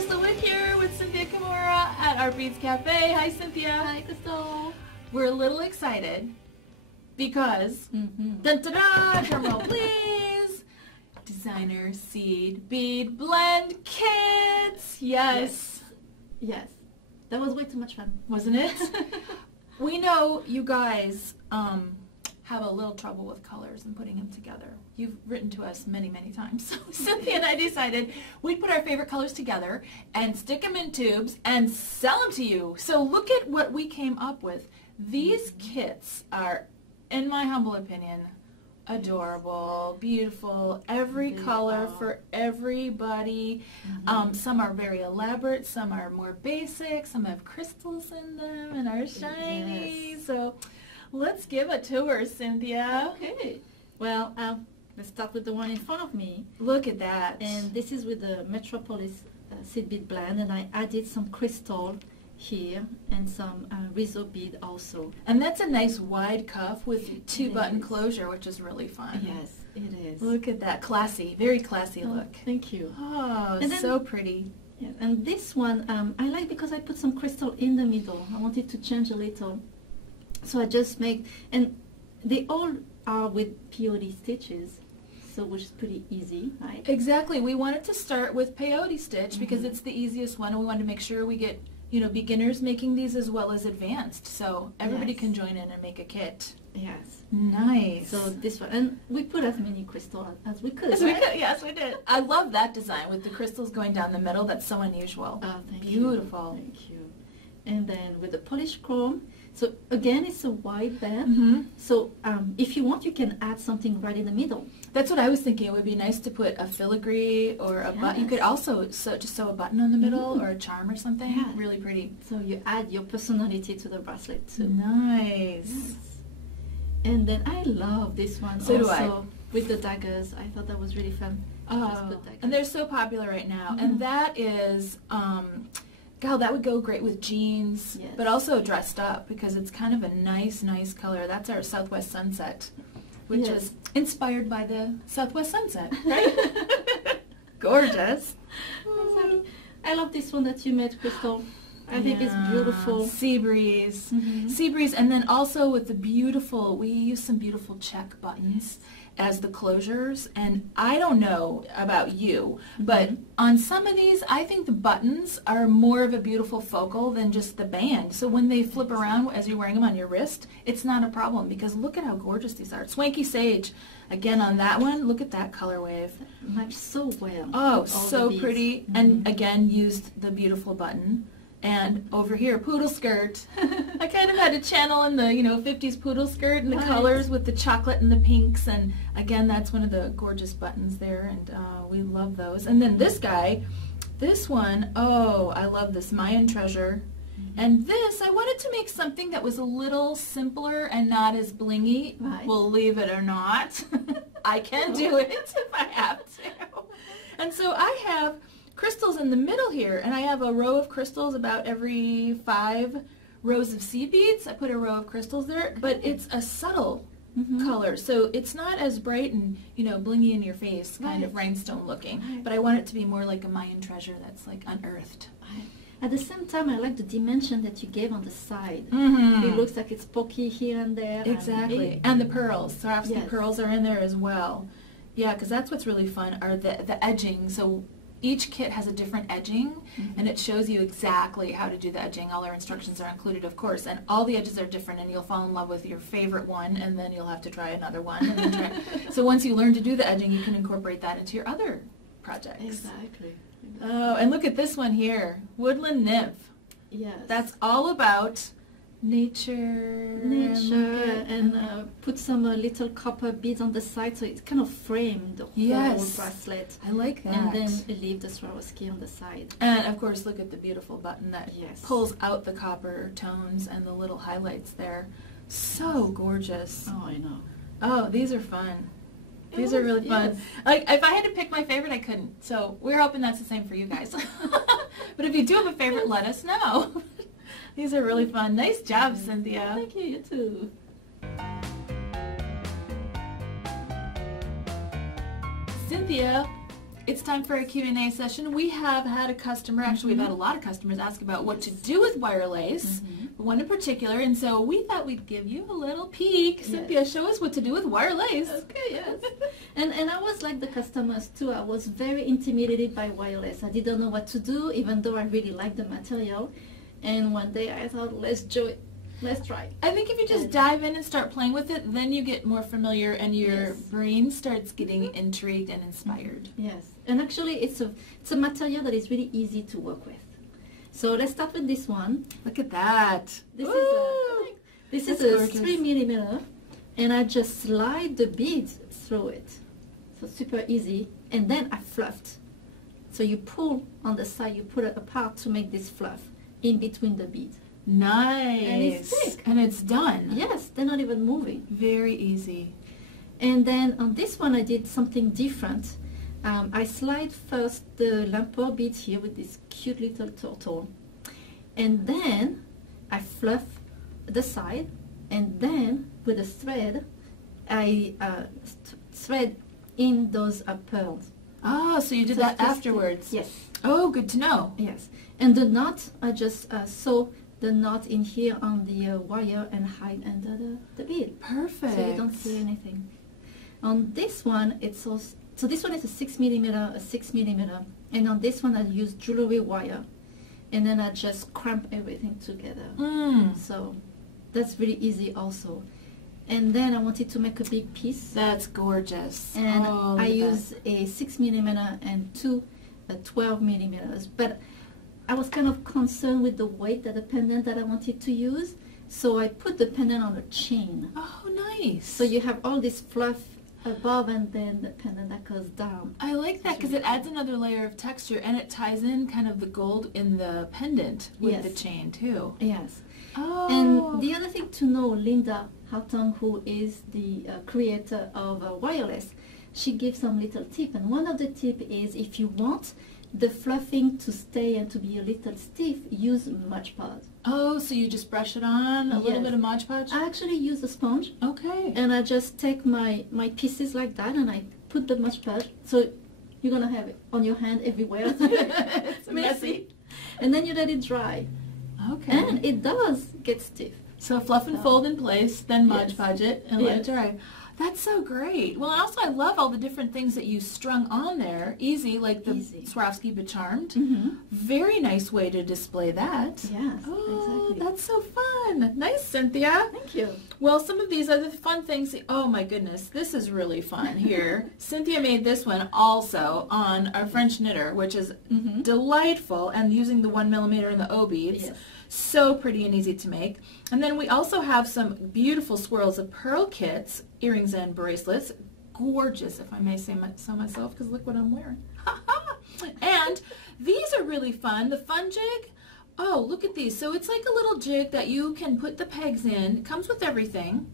Crystal Wick here with Cynthia Kimura at Artbeads Cafe. Hi, Cynthia. Hi, Crystal. We're a little excited because, dun-da-da, drum roll please, designer seed bead blend kits. Yes. Yes. That was way too much fun. Wasn't it? We know you guys have a little trouble with colors and putting them together. You've written to us many, many times. So Cynthia and I decided we'd put our favorite colors together and stick them in tubes and sell them to you. So look at what we came up with. These kits are, in my humble opinion, adorable, beautiful, every color for everybody. Some are very elaborate, some are more basic, some have crystals in them and are shiny. Yes. So let's give a tour, Cynthia. Okay. Well, let's start with the one in front of me. Look at that. And this is with the Metropolis seed bead blend, and I added some crystal here and some Rizzo bead also. And that's a nice wide cuff with two-button closure, which is really fun. Yes, it is. Look at that. Classy. Very classy look. Thank you. Oh, and then, so pretty. Yeah, and this one I like because I put some crystal in the middle. I wanted to change a little. So I just make, and they all are with peyote stitches, so which is pretty easy, right? Exactly. We wanted to start with peyote stitch because it's the easiest one, and we wanted to make sure we get, you know, beginners making these as well as advanced, so everybody can join in and make a kit. Yes. Nice. So this one, and we put as many crystals as we could. Yes, we could. Yes, we did. I love that design with the crystals going down the middle. That's so unusual. Oh, thank you. Beautiful. Thank you. And then with the polished chrome. So again, it's a wide band. So if you want, you can add something right in the middle. That's what I was thinking. It would be nice to put a filigree or a button. You could also just sew a button on the middle or a charm or something. Yeah. Really pretty. So you add your personality to the bracelet too. Nice. Yes. And then I love this one. So also, do I. With the daggers. I thought that was really fun. Oh, and they're so popular right now. And that is, God, that would go great with jeans, but also dressed up because it's kind of a nice, nice color. That's our Southwest Sunset, which is inspired by the Southwest Sunset, right? Gorgeous. I love this one that you made, Crystal. I think it's beautiful. Seabreeze. Seabreeze, and then also with the beautiful, we use some beautiful check buttons as the closures, and I don't know about you, but on some of these, I think the buttons are more of a beautiful focal than just the band. So when they flip around as you're wearing them on your wrist, it's not a problem because look at how gorgeous these are. Swanky Sage, again on that one, look at that color wave. Match so well. Oh, so pretty, and again used the beautiful button. And over here, Poodle skirt. I kind of had to channel in the, 50s Poodle skirt and the colors with the chocolate and the pinks. And again, that's one of the gorgeous buttons there, and we love those. And then this guy, this one, oh, I love this Mayan treasure. And this, I wanted to make something that was a little simpler and not as blingy, believe it or not. I can do it if I have to. And so I have crystals in the middle here, and I have a row of crystals about every 5 rows of seed beads. I put a row of crystals there, but it's a subtle color, so it's not as bright and blingy in your face, kind of rhinestone looking. But I want it to be more like a Mayan treasure that's like unearthed. At the same time, I like the dimension that you gave on the side. It looks like it's pokey here and there. Exactly, and the pearls, Swarovski pearls are in there as well. Yeah, because that's what's really fun are the edging. So each kit has a different edging, and it shows you exactly how to do the edging. All our instructions are included, of course, and all the edges are different, and you'll fall in love with your favorite one, and then you'll have to try another one. And then so once you learn to do the edging, you can incorporate that into your other projects. Exactly. Oh, and look at this one here, Woodland Nymph. Yes. That's all about nature, and put some little copper beads on the side, so it's kind of framed the whole bracelet. I like that. And then leave the Swarovski on the side. And of course, look at the beautiful button that pulls out the copper tones and the little highlights there. So gorgeous. Oh, I know. Oh, these are fun. These are really fun. Like, if I had to pick my favorite, I couldn't. So we're hoping that's the same for you guys. But if you do have a favorite, let us know. These are really fun. Nice job, Cynthia. Thank you, you too. Cynthia, It's time for a Q&A session. We have had a customer, actually we've had a lot of customers ask about what to do with WireLace, one in particular, and so we thought we'd give you a little peek. Yes. Cynthia, show us what to do with WireLace. Okay, yes. And I was like the customers too. I was very intimidated by WireLace. I didn't know what to do, even though I really liked the material. And one day I thought, let's do it. Let's try. I think if you just dive in and start playing with it, then you get more familiar and your brain starts getting intrigued and inspired. Yes, and actually it's a material that is really easy to work with. So let's start with this one. Look at that. This is a 3 millimeter, and I just slide the beads through it. So super easy, and then I fluffed. So you pull on the side, you put it apart to make this fluff in between the beads. Nice. And it's thick. And it's done. Yes, they're not even moving. Very easy. And then on this one I did something different. I slide first the lamper bead here with this cute little turtle. And then I fluff the side, and then with a thread I thread in those pearls. Oh, so you did that afterwards. Yes. Oh, good to know. Yes. And the knot, I just sew the knot in here on the wire and hide under the bead. Perfect. So you don't see anything. On this one, it's also, so this one is a 6 millimeter, a 6 millimeter, and on this one I use jewelry wire, and then I just cramp everything together. So that's really easy also. And then I wanted to make a big piece. That's gorgeous. And I use a 6 millimeter and two 12 millimeters, but I was kind of concerned with the weight of the pendant that I wanted to use, so I put the pendant on a chain. Oh, nice. So you have all this fluff above and then the pendant that goes down. I like that because it adds another layer of texture, and it ties in kind of the gold in the pendant with the chain too. Yes. Oh. And the other thing to know, Linda Hartung, who is the creator of WireLace, she gives some little tip, and one of the tip is if you want the fluffing to stay and to be a little stiff, use Mod Podge. Oh, so you just brush it on, a little bit of Mod Podge? I actually use a sponge. Okay. And I just take my pieces like that and I put the Mod Podge. So you're going to have it on your hand everywhere. It's messy. And then you let it dry. Okay. And it does get stiff. So fluff and fold in place, then Mod Podge it and let it dry. That's so great. Well, and also I love all the different things that you strung on there. Easy, like the Swarovski Becharmed. Very nice way to display that. Yes, oh, exactly. That's so fun. Nice, Cynthia. Thank you. Well, some of these other fun things. Oh my goodness, this is really fun here. Cynthia made this one also on our French knitter, which is delightful, and using the 1 millimeter and the O beads. Yes. So pretty and easy to make. And then we also have some beautiful swirls of pearl kits, earrings and bracelets. Gorgeous, if I may say so myself, because look what I'm wearing. And these are really fun. The fun jig, oh, look at these. So it's like a little jig that you can put the pegs in. It comes with everything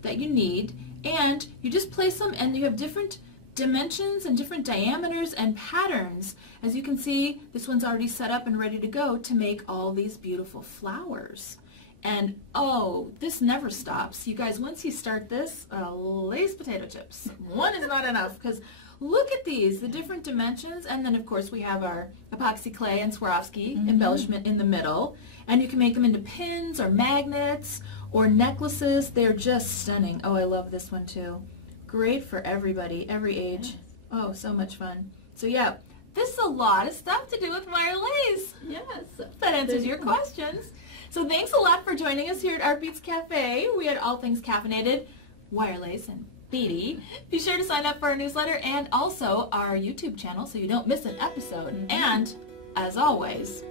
that you need, and you just place them, and you have different dimensions and different diameters and patterns. As you can see, this one's already set up and ready to go to make all these beautiful flowers. And oh, this never stops. You guys, once you start this, lace potato chips. One is not enough, because look at these, the different dimensions. And then of course we have our epoxy clay and Swarovski embellishment in the middle. And you can make them into pins or magnets or necklaces. They're just stunning. Oh, I love this one too. Great for everybody, every age. Yes. Oh, so much fun. So yeah, this is a lot of stuff to do with WireLace. Yes. That answers your questions. So thanks a lot for joining us here at Artbeads Cafe. We had all things caffeinated, WireLace, and Beady. Be sure to sign up for our newsletter and also our YouTube channel so you don't miss an episode. And, as always,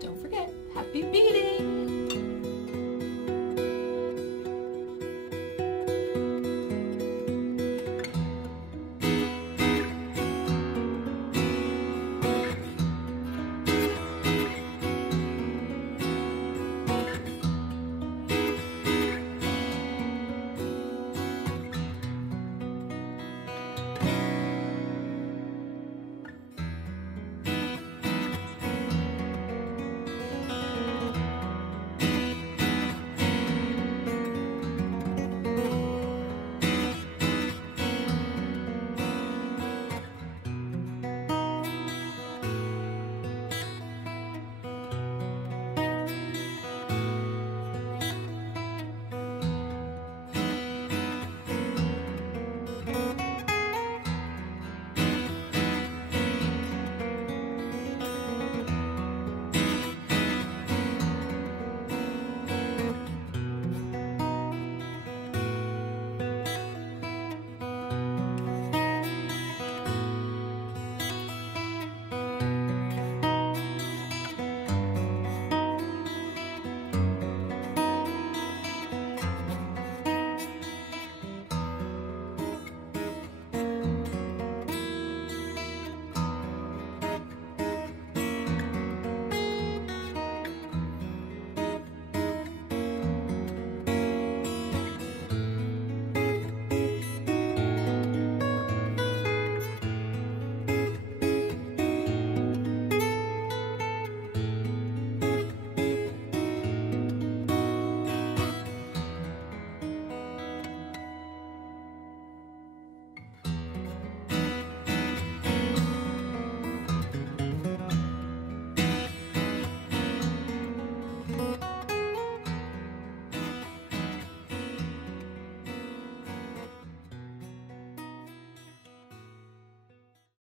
don't forget, happy beading!